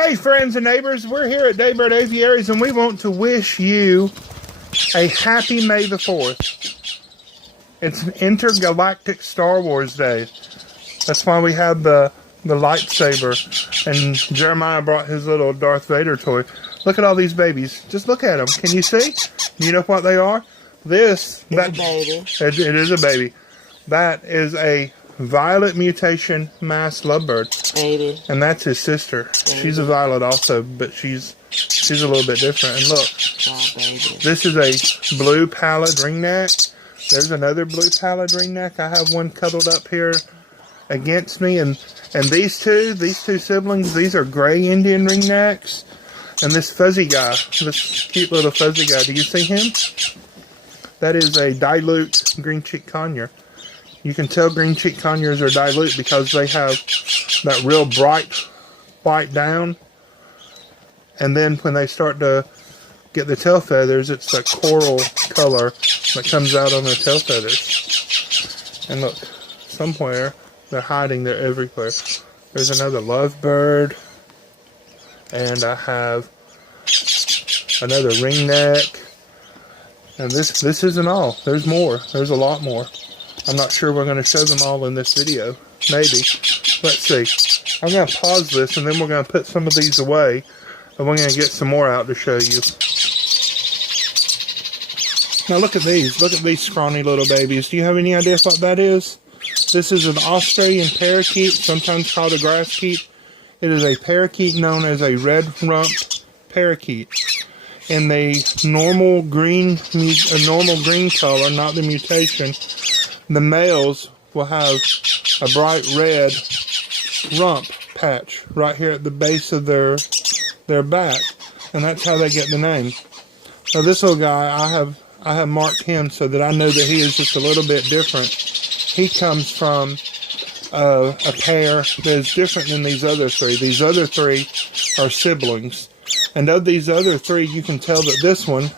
Hey friends and neighbors, we're here at Daybird Aviaries and we want to wish you a happy May the 4th. It's an intergalactic Star Wars day. That's why we have the lightsaber, and Jeremiah brought his little Darth Vader toy. Look at all these babies. Just look at them. Can you see? You know what they are? This, that, it's a baby. It is a baby. That is a violet mutation masked lovebird. Baby. And that's his sister. Baby. She's a violet also, but she's a little bit different. And look, baby. This is a blue pallid ringneck. There's another blue pallid ringneck. I have one cuddled up here against me, and these two siblings, these are gray Indian ringnecks. And this fuzzy guy, this cute little fuzzy guy, do you see him? That is a dilute Greencheek conure. You can tell Greencheek conures are dilute because they have that real bright white down, and then when they start to get the tail feathers, it's that coral color that comes out on their tail feathers. And look, somewhere they're hiding. They're everywhere. There's another lovebird, and I have another ringneck. And this isn't all. There's more. There's a lot more. I'm not sure we're going to show them all in this video. Maybe. Let's see. I'm going to pause this, and then we're going to put some of these away, and we're going to get some more out to show you. Now look at these. Look at these scrawny little babies. Do you have any idea what that is? This is an Australian parakeet, sometimes called a grasskeet. It is a parakeet known as a red rump parakeet. In the normal green color, not the mutation, the males will have a bright red rump patch right here at the base of their back, and that's how they get the name. Now this little guy, I have marked him so that I know that he is just a little bit different. He comes from a pair that is different than these other three. These other three are siblings. And of these other three, you can tell that this one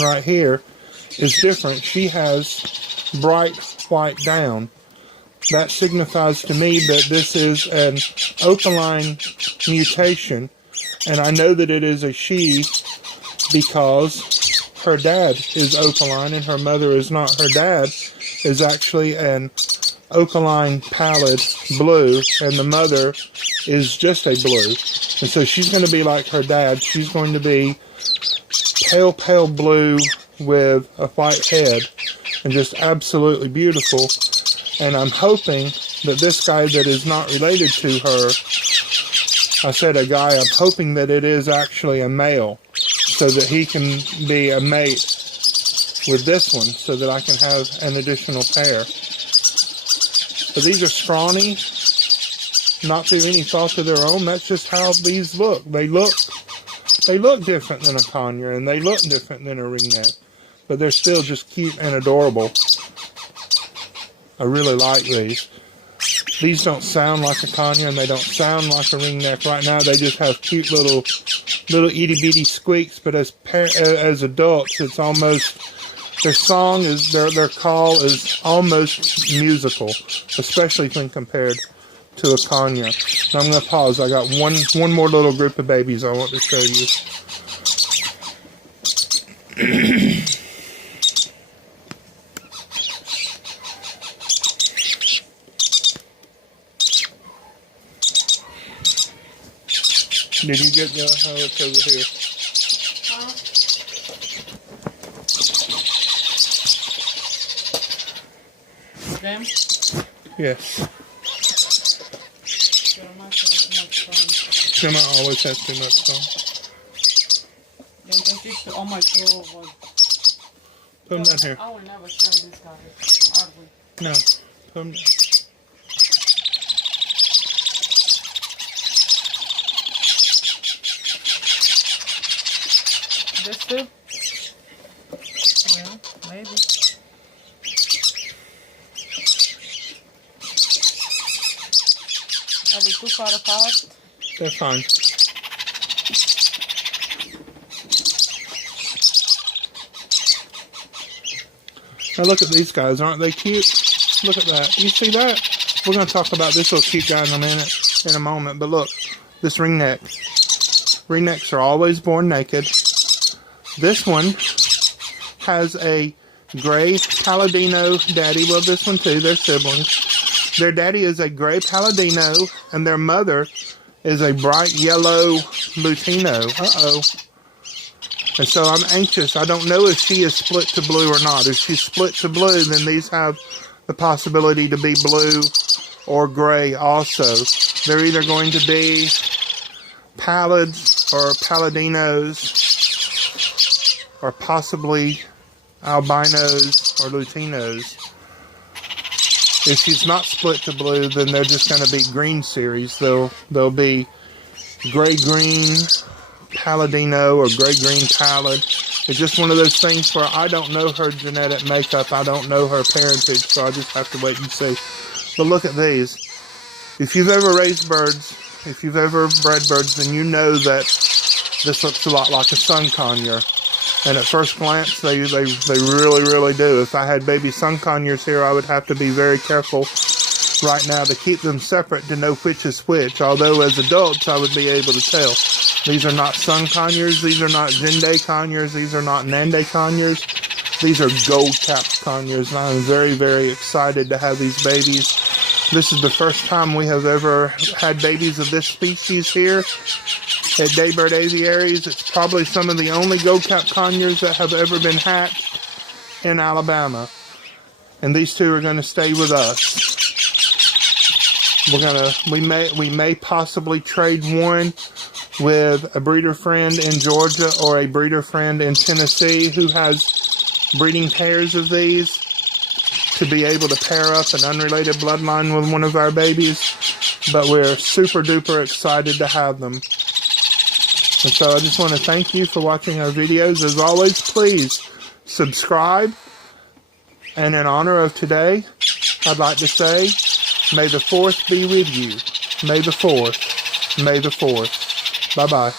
right here, is different. She has bright white down. That signifies to me that this is an opaline mutation. And I know that it is a she because her dad is opaline and her mother is not. Her dad is actually an opaline pallid blue, and the mother is just a blue. And so she's going to be like her dad. She's going to be pale blue with a white head, and just absolutely beautiful. And I'm hoping that this guy that is not related to her, I said a guy, I'm hoping that it is actually a male, so that he can be a mate with this one, so that I can have an additional pair. But these are scrawny, not through any fault of their own. That's just how these look. They look different than a conure, and they look different than a ringneck, but they're still just cute and adorable. I really like these. These don't sound like a conure, and they don't sound like a ringneck. Right now, they just have cute little itty bitty squeaks. But as adults, it's almost, their song is, their call is almost musical, especially when compared to a conure. Now I'm going to pause. I got one more little group of babies I want to show you. Did you get how it's over here? Them? Yes. Grandma always has too much fun. Oh my God. Put them down here. I will never show this guy, are we? No. Put them down. This too? Well, maybe. Are they too far apart? They're fine. Now look at these guys. Aren't they cute? Look at that. You see that? We're going to talk about this little cute guy in a moment. But look. this ringneck. Ringnecks are always born naked. This one has a gray Palladino daddy. Well, this one too. They're siblings. Their daddy is a gray Palladino, and their mother is a bright yellow Lutino. Uh-oh. And so I'm anxious. I don't know if she is split to blue or not. If she's split to blue, then these have the possibility to be blue or gray also. They're either going to be Pallards or Palladinos, or possibly albinos or Lutinos. If she's not split to blue, then they're just going to be green series. They'll be gray-green Palladino or gray-green Pallid. It's just one of those things where I don't know her genetic makeup. I don't know her parentage, so I just have to wait and see. But look at these. If you've ever raised birds, if you've ever bred birds, then you know that this looks a lot like a sun conure. And at first glance, they really, really do. If I had baby sun conures here, I would have to be very careful right now to keep them separate to know which is which. Although as adults, I would be able to tell. These are not sun conures. These are not Zende conures. These are not Nande conures. These are gold-capped conures, and I am very, very excited to have these babies. This is the first time we have ever had babies of this species here at Daybird Aviaries. It's probably some of the only gold-capped conures that have ever been hatched in Alabama. And these two are going to stay with us. We may possibly trade one with a breeder friend in Georgia or a breeder friend in Tennessee who has breeding pairs of these, to be able to pair up an unrelated bloodline with one of our babies. But we're super duper excited to have them. And so I just want to thank you for watching our videos. As always, please subscribe. And in honor of today, I'd like to say, may the 4th be with you. May the 4th. May the 4th. Bye-bye.